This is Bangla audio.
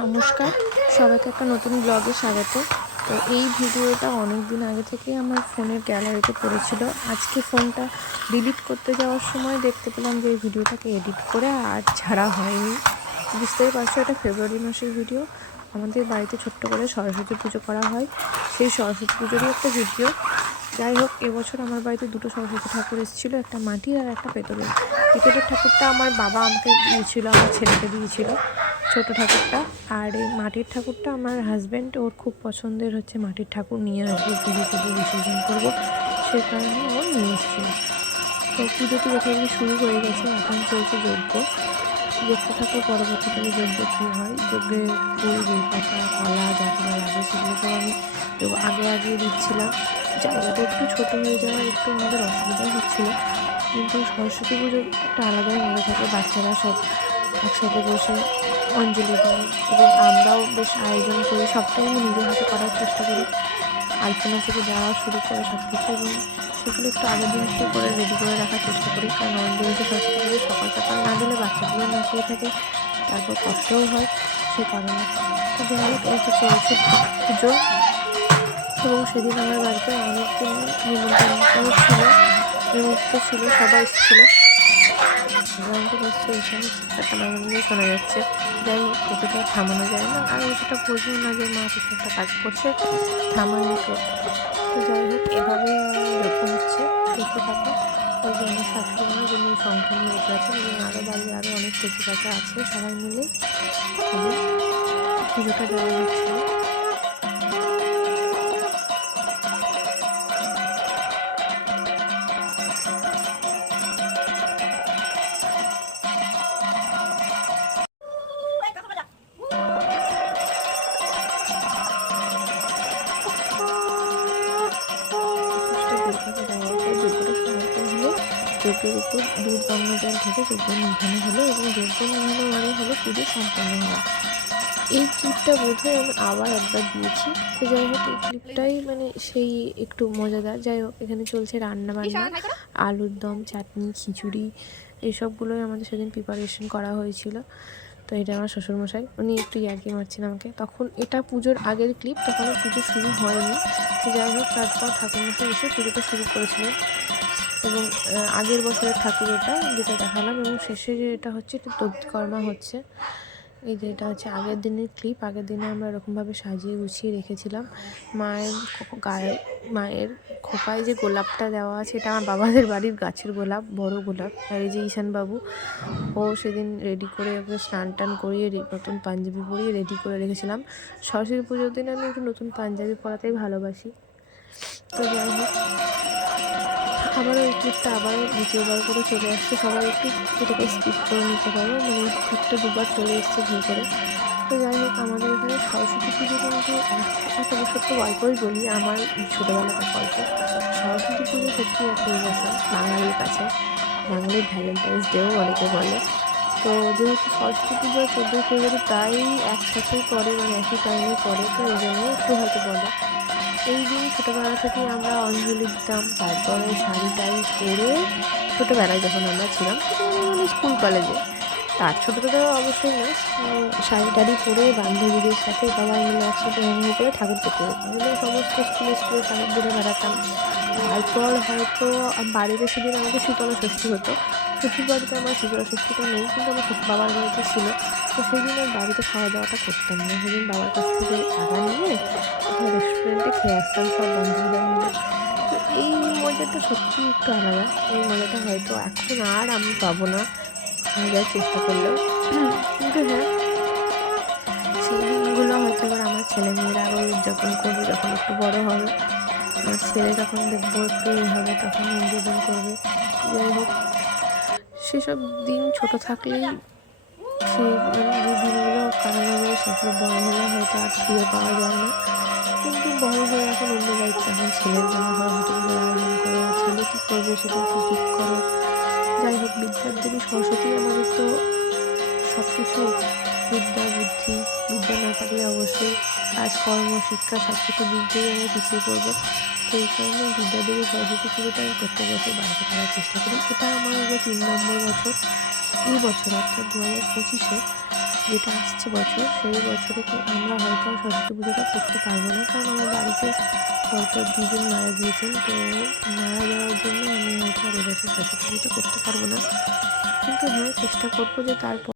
নমস্কার। সবাইকে একটা নতুন ব্লগে স্বাগত। তো এই ভিডিওটা অনেক দিন আগে থেকে আমার ফোনের গ্যালারিতে পড়েছিল। আজকে ফোনটা ডিলিট করতে যাওয়ার সময় দেখতে পেলাম যে এই ভিডিওটাকে এডিট করে আর ছাড়া হয়নি। বুঝতেই পারছ, এটা ফেব্রুয়ারি মাসের ভিডিও আমাদের বাড়িতে ছোট্ট করে সরস্বতী পুজো করা হয়। সেই সরস্বতী পুজোরই একটা ভিডিও যাই হোক, এবছর আমার বাড়িতে দুটো সরস্বতী ঠাকুর এসেছিল, একটা মাটির আর একটা পেতলের। পেতলের ঠাকুরটা আমার বাবা আমাকে দিয়েছিল, আমার ছেলেকে দিয়েছিল। ছোট ঠাকুরটা আর এই মাটির ঠাকুরটা আমার হাজব্যান্ড ওর খুব পছন্দের হচ্ছে মাটির ঠাকুর নিয়ে আসব পুজো পুজো বিসর্জন করব। সে কারণে ও নিয়ে এসেছিল তো পুজো তো যথাযথ শুরু হয়ে গেছে, এখন চলছে যজ্ঞ। দেখতে থাকো পরবর্তীকালে যজ্ঞ কী হয়? যজ্ঞে ফুল, বেলপাতা, কলা, যা যা লাগে সেগুলো সব আমি আগে আগে দিচ্ছিলাম। জায়গাটা একটু ছোটো হয়ে যাওয়ার একটু আমাদের অসুবিধা হচ্ছিল। কিন্তু সরস্বতী পুজো একটা আলাদাই মনে থাকে, বাচ্চারা সব একসাথে বসে অঞ্জলি দেয় এবং আমরাও বেশ আয়োজন করি। সবটাই আমি নিজের হাতে করার চেষ্টা করি। আলপনা থেকে দেওয়া শুরু করে সব কিছু এবং সেগুলো একটু আগের দিন থেকে করে রেডি করে রাখার চেষ্টা করি। কারণ অঞ্জলিতে সরস্বতী পুজো সকাল সকাল না গেলে বাচ্চাগুলো না খেয়ে থাকে, তারপর কষ্টও হয় সে কারণে। তো যাই হোক, এই তো চলছে পুজো। এবং সেদিন আমার বাড়িতে অনেকদিন নিমন্ত্রণ ছিল নিমন্ত্রিত ছিল, সবাই এসেছিল। গ্রাউন্ডে বসছে এইখানে চিৎকারটা মাঝে মাঝে শোনা যাচ্ছে যাই হোক ওকে তো থামানো যায় না আর ও সেটা বোঝেও না যে মা কিছু একটা কাজ করছে থামায় ওকে তো যাই হোক এভাবে যখন হচ্ছে দেখতে থাকো ওই যে আমার শাশুড়ি মা যিনি শঙ্খ নিয়ে বসে আছেন এবং আরও বাড়ির আরও অনেক কচি কাছা আছে সবাই মিলে পুজোটা দেওয়া হচ্ছে যজ্ঞের উপর দুধ গঙ্গা জল ঢেলে যজ্ঞ নিধানো হলো এবং যজ্ঞ নিধানো মানে হলো পুজো সম্পন্ন হওয়া এই ক্লিপটা বোধহয় আমি আবার একবার দিয়েছি। তো যাই হোক এই ক্লিপটাই মানে সেই একটু মজাদার। যাই হোক এখানে চলছে রান্না বান্না আলুর দম চাটনি খিচুড়ি এইসবগুলোই আমাদের সেদিন প্রিপারেশন করা হয়েছিল। তো এটা আমার শ্বশুরমশাই উনি একটু ইয়ার্কি মারছেন আমাকে। তখন এটা পুজোর আগের ক্লিপ তখন পুজো শুরু হয়নি। তো যাই হোক তারপর ঠাকুরমশাই এসে পুজোটা শুরু করেছিলেন। এবং আগের বছরের ঠাকুর ওটা যেটা দেখালাম এবং শেষে যে এটা হচ্ছে, এটা দধিকর্মা হচ্ছে। এই যে এটা হচ্ছে আগের দিনের ক্লিপ আগের দিনে আমরা এরকমভাবে সাজিয়ে গুছিয়ে রেখেছিলাম। মায়ের গায়ে, মায়ের খোপায় যে গোলাপটা দেওয়া আছে, এটা আমার বাবাদের বাড়ির গাছের গোলাপ, বড় গোলাপ। আর এই যে ঈশানবাবু, ও সেদিন রেডি করে ওকে স্নান টান করিয়ে নতুন পাঞ্জাবি পরিয়ে রেডি করে রেখেছিলাম। সরস্বতী পুজোর দিন আমি একটু নতুন পাঞ্জাবি পরাতেই ভালোবাসি। তো যাই হোক ক্লিপটা আবার দ্বিতীয়বার করে চলে আসছে। সবাই একটু এটাকে স্কিপ করে নিতে পারো। মানে ক্লিপটা দুবার চলে এসছে ভুল করে। তো যাই হোক, আমাদের এখানে সরস্বতী পুজো কিন্তু একটা সত্য গল্পই বলি। আমার ছোটোবেলাকার গল্প। সরস্বতী পুজো সত্যি একটা ইমোশন বাঙালির কাছে। বাঙালির ভ্যালেন্টাইন্স ডেও অনেকে বলে। তো যেহেতু সরস্বতী পুজো চোদ্দোই ফেব্রুয়ারি প্রায় একসাথেই পড়ে মানে একই টাইমে পড়ে, তো এই জন্য একটু হয়তো বলে। এই দিন ছোটোবেলা থেকে আমরা অঞ্জলি দিতাম। তারপরে শাড়ি টাড়ি পরে ছোটোবেলায় যখন আমরা ছিলাম মানে স্কুল কলেজে। তার ছোটো তো অবশ্যই উম, শাড়ি টাড়ি পরে বান্ধবীদের সাথে সবাই মিলে একসাথে অনুভব করে ঠাকুর করতে যেতাম। সমস্ত স্কুলে স্কুলে ঠাকুর ঘুরে বেড়াতাম। তারপর হয়তো বাড়িতে সেদিন আমাদের শীতলা ষষ্ঠী হতো। শ্বশুর বাড়িতে আমার শীতলা ষষ্ঠীটা নেই, কিন্তু আমার বাবার বাড়িতে ছিল। তো সেদিন আর বাড়িতে খাওয়া দাওয়াটা করতাম না। সেদিন বাবার কাছ থেকে টাকা নিয়ে রেস্টুরেন্টে খেয়ে আসতাম সব বান্ধবীরা মিলে। তো এই মজাটা সত্যি একটু আলাদা। এই মজাটা হয়তো এখন আর আমি পাবো না। যাওয়ার চেষ্টা করলেও। কিন্তু হ্যাঁ সেই দিনগুলো হয়তো এবার আমার ছেলেমেয়েরা আরও উদযাপন করবে যখন একটু বড় হবে। আমার ছেলে যখন দেখব একটু হবে, তখন উদযাপন করবে। যাই হোক। সেসব দিন ছোট থাকলেই সে মানে দিনগুলো কাটানো যায় সেগুলো বড় হলে হয়তো আর ফিরে পাওয়া যায় না। কিন্তু বড় হয়ে এখন অন্য দায়িত্ব এখন ছেলের জন্য সরস্বতী পুজোর আয়োজন করো ছেলে কী করবে সেটা ঠিক করো। যাই হোক, বিদ্যার দেবী সরস্বতী আমাদের তো সব কিছু বিদ্যা, বুদ্ধি, বিদ্যা না থাকলে অবশ্যই কাজকর্ম শিক্ষা সব কিছু দিক আমরা পিছিয়ে পড়ব। এই কারণে বিদ্যা দেবী সরস্বতী পুজোটা আমি প্রত্যেক বছর বাড়িতে করার চেষ্টা করি। এটা আমার হলো তিন নম্বর বছর। এই বছর, অর্থাৎ দু হাজার পঁচিশে যেটা আসছে বছর, সেই বছরে আমরা হয়তো সরস্বতী পুজোটা করতে পারব না? কারণ আমার বাড়িতে হয়তো দুজন মারা গিয়েছেন, তো মারা যাওয়ার জন্য আমি হয়তো আর এবছর সরস্বতী পুজোটা করতে পারব না। কিন্তু হ্যাঁ চেষ্টা করব যে তারপর